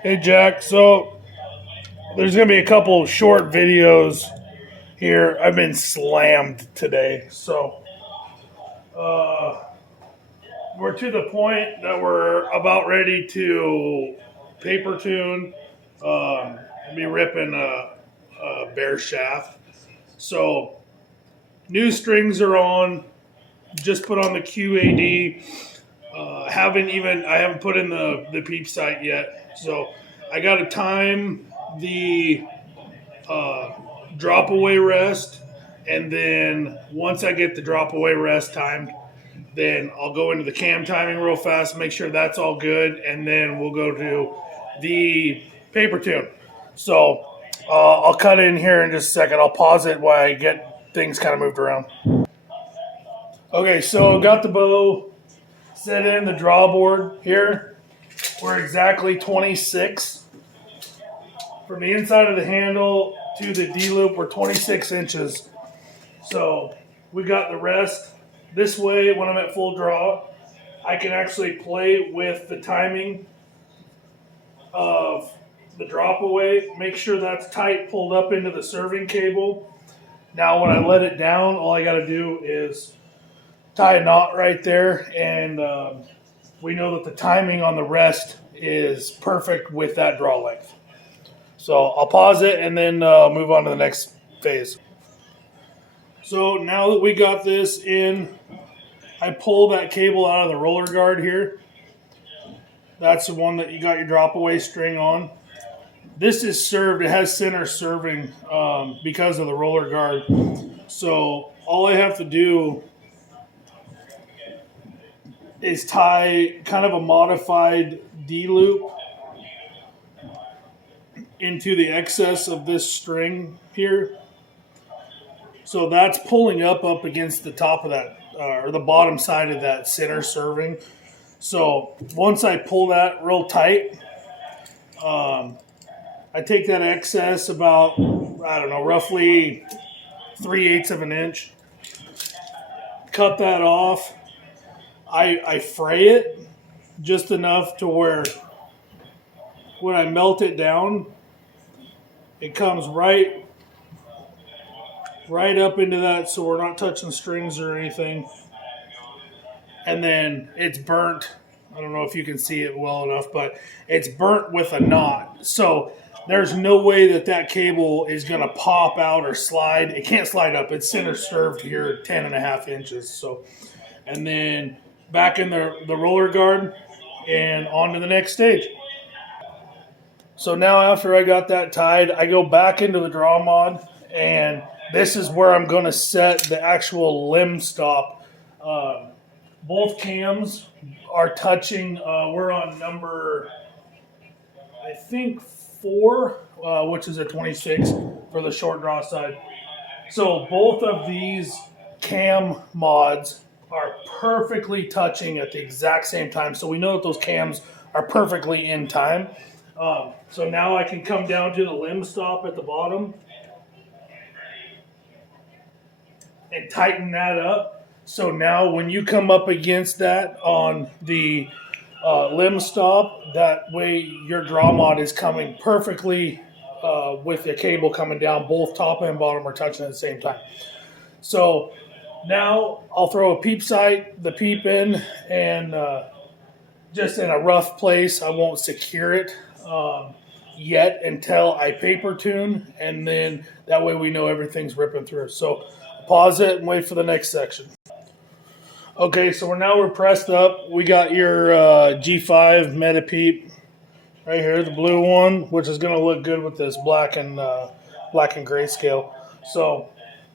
Hey Jack, so there's going to be a couple short videos here. I've been slammed today, so uh, we're to the point that we're about ready to paper tune, be ripping a bare shaft. So new strings are on. Just put on the QAD. I haven't put in the peep sight yet, so I got to time the uh, drop away rest, and then once I get the drop away rest timed, then I'll go into the cam timing real fast, make sure that's all good, and then we'll go to the paper tune. So I'll cut in here in just a second. I'll pause it while I get things kind of moved around. Okay, so got the bow set in the drawboard here. We're exactly 26. From the inside of the handle to the D-loop, we're 26 inches. So we got the rest. This way, when I'm at full draw, I can actually play with the timing of the drop away. Make sure that's tight, pulled up into the serving cable. Now when I let it down, all I got to do is tie a knot right there, and we know that the timing on the rest is perfect with that draw length. So I'll pause it and then move on to the next phase. So now that we got this in, I pull that cable out of the roller guard here. That's the one that you got your drop away string on. This is served, it has center serving because of the roller guard. So all I have to do is tie kind of a modified D-loop into the excess of this string here. So that's pulling up against the top of that, or the bottom side of that center serving. So once I pull that real tight, I take that excess about, I don't know, roughly 3/8 of an inch, cut that off. I fray it just enough to where when I melt it down, it comes right up into that, so we're not touching strings or anything. And then it's burnt. I don't know if you can see it well enough, but it's burnt with a knot. So there's no way that cable is going to pop out or slide. It can't slide up. It's center served here, 10.5 inches. So, and then back in the roller guard and on to the next stage. So now after I got that tied, I go back into the draw mod, and this is where I'm going to set the actual limb stop. Both cams are touching. We're on number, I think, 4, which is a 26 for the short draw side. So both of these cam mods are perfectly touching at the exact same time. So we know that those cams are perfectly in time. So now I can come down to the limb stop at the bottom and tighten that up. So now when you come up against that on the limb stop, that way your draw mod is coming perfectly with the cable coming down. Both top and bottom are touching at the same time. So now I'll throw a peep sight, the peep in, and just in a rough place. I won't secure it yet until I paper tune, and then that way we know everything's ripping through. So pause it and wait for the next section. Okay, so we're pressed up. We got your G5 Meta Peep right here, the blue one, which is going to look good with this black and gray scale. So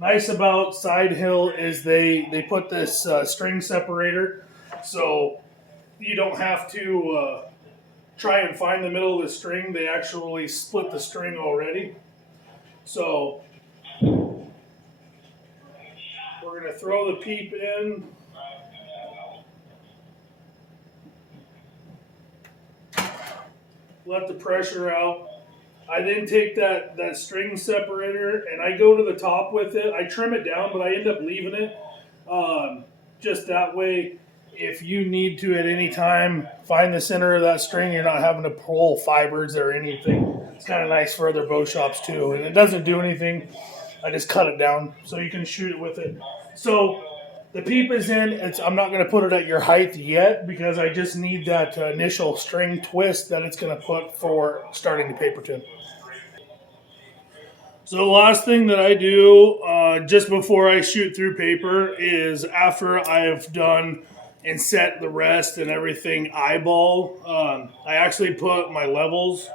nice about Side Hill is they put this string separator, so you don't have to try and find the middle of the string. They actually split the string already. So we're going to throw the peep in. Let the pressure out. I then take that string separator and I go to the top with it. I trim it down, but I end up leaving it just that way if you need to at any time find the center of that string, you're not having to pull fibers or anything. It's kind of nice for other bow shops too, and it doesn't do anything. I just cut it down so you can shoot it with it. So the peep is in. I'm not going to put it at your height yet because I just need that initial string twist that it's going to put for starting the paper tune. So the last thing that I do just before I shoot through paper is after I've done and set the rest and everything eyeball, I actually put my levels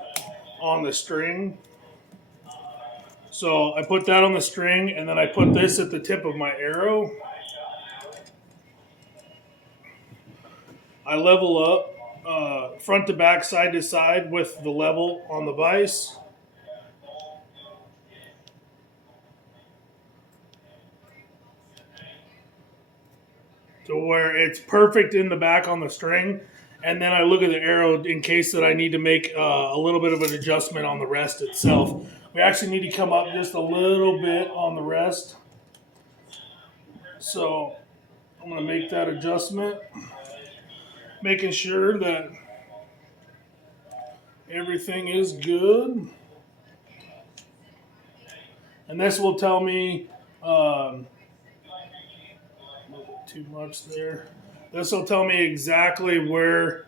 on the string. So I put that on the string and then I put this at the tip of my arrow. I level up front to back, side to side with the level on the vise. To where it's perfect in the back on the string. And then I look at the arrow in case that I need to make a little bit of an adjustment on the rest itself. We actually need to come up just a little bit on the rest. So I'm going to make that adjustment, making sure that everything is good. And this will tell me too much there. This will tell me exactly where,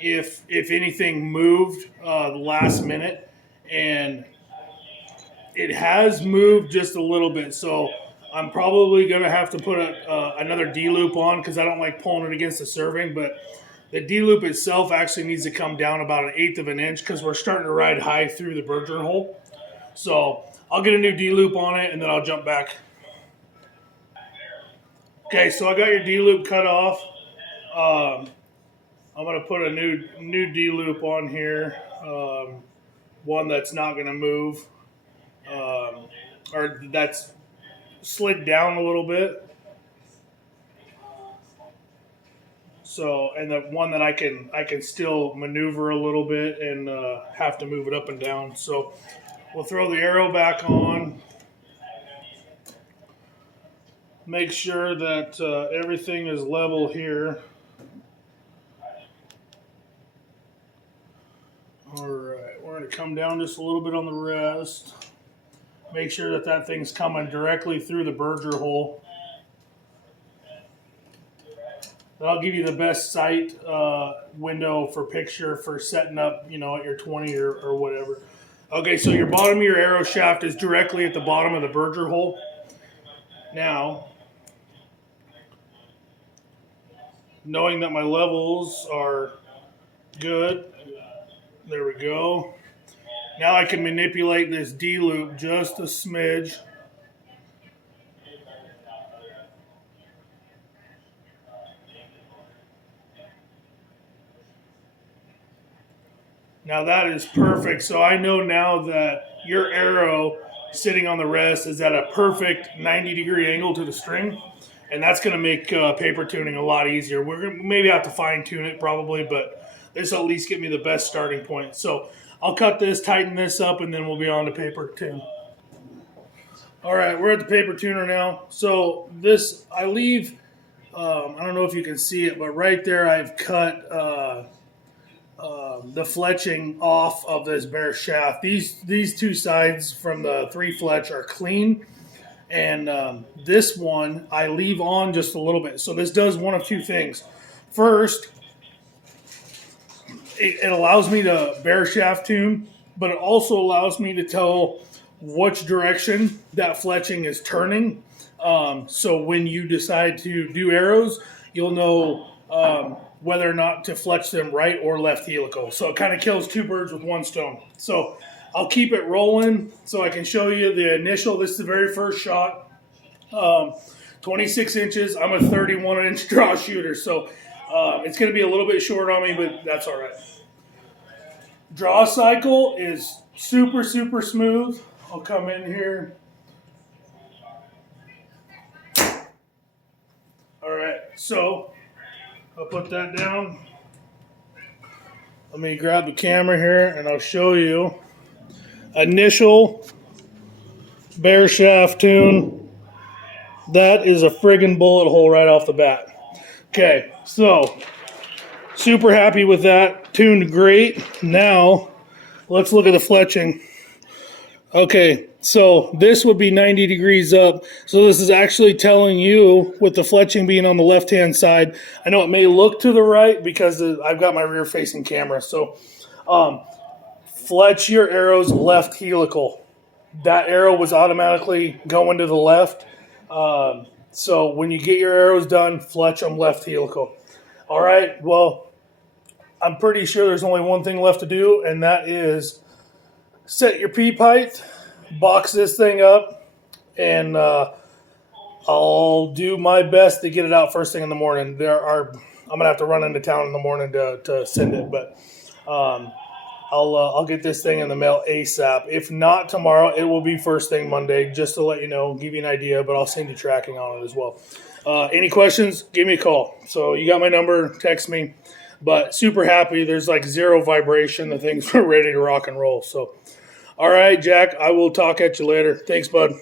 if anything moved the last minute, and it has moved just a little bit. So I'm probably going to have to put another D-loop on because I don't like pulling it against the serving, but the D-loop itself actually needs to come down about 1/8 of an inch because we're starting to ride high through the Berger hole. So I'll get a new D-loop on it and then I'll jump back. Okay, so I got your D-loop cut off. I'm going to put a new D-loop on here, one that's not going to move, or that's slid down a little bit. So, and the one that I can still maneuver a little bit and have to move it up and down. So we'll throw the arrow back on. Make sure that everything is level here. All right, we're going to come down just a little bit on the rest. Make sure that that thing's coming directly through the Berger hole. That'll give you the best sight window for picture for setting up, at your 20 or whatever. Okay, so your bottom of your arrow shaft is directly at the bottom of the Berger hole. Now, knowing that my levels are good, there we go. Now I can manipulate this D-loop just a smidge. Now that is perfect. So I know now that your arrow sitting on the rest is at a perfect 90-degree angle to the string. And that's going to make paper tuning a lot easier. We're going to maybe have to fine tune it probably, but this will at least give me the best starting point. So I'll cut this, tighten this up, and then we'll be on to paper tune. All right, we're at the paper tuner now. So this, I leave, I don't know if you can see it, but right there I've cut the fletching off of this bare shaft. These two sides from the 3 fletch are clean. And this one I leave on just a little bit. So this does one of two things. First, it allows me to bare shaft tune, but it also allows me to tell which direction that fletching is turning. So when you decide to do arrows, you'll know whether or not to fletch them right or left helical. So it kind of kills 2 birds with 1 stone. So I'll keep it rolling so I can show you the initial. This is the very first shot. 26 inches. I'm a 31-inch draw shooter, so it's going to be a little bit short on me, but that's all right. Draw cycle is super, super smooth. I'll come in here. All right, so I'll put that down. Let me grab the camera here, and I'll show you. Initial bare shaft tune. That is a friggin' bullet hole right off the bat. Okay, so super happy with that. Tuned great. Now let's look at the fletching. Okay, so this would be 90 degrees up. So this is actually telling you, with the fletching being on the left-hand side, I know it may look to the right because I've got my rear-facing camera. So fletch your arrows left helical. That arrow was automatically going to the left. So when you get your arrows done, fletch them left helical. All right, well, I'm pretty sure there's only one thing left to do, and that is set your peep height, box this thing up, and I'll do my best to get it out first thing in the morning. I'm gonna have to run into town in the morning to send it, but I'll get this thing in the mail ASAP. If not tomorrow, it will be first thing Monday, just to let you know, give you an idea, but I'll send you tracking on it as well. Any questions, give me a call. So you got my number, text me. But super happy. There's like zero vibration. The thing's ready to rock and roll. So, all right, Jack, I will talk at you later. Thanks, bud.